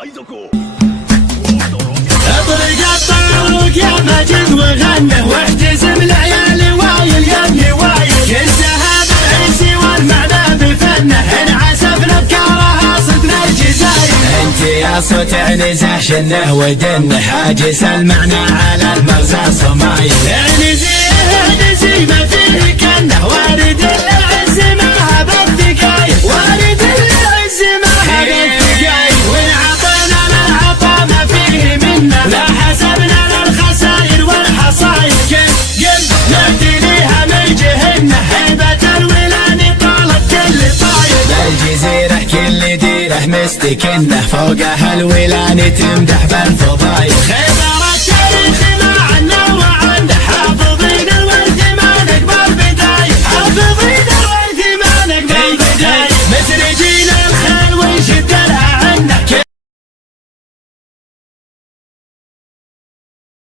اطرق الطروق يا مجد وغنه واحتزم العيال وايل يا ابني وايل كل ذهب العز والمعنى بفنه انعسف افكارها صدنا الجزاير انت يا صوت عنزه شنه ودنه حاجز المعنى على المغزى صمايل عنزي ما فيه كنه وارد العز ما هب الدقايق وارد العز ما هب الدقايق وانعطينا للعطا ما فيه منا لا حسبنا للخسائر والحصاير كيف نأتي ليها من جهنه هيبة الولان طالت كل طاير الجزيرة كل ديره مستكنه فوقها الولان تمدح بالفضايل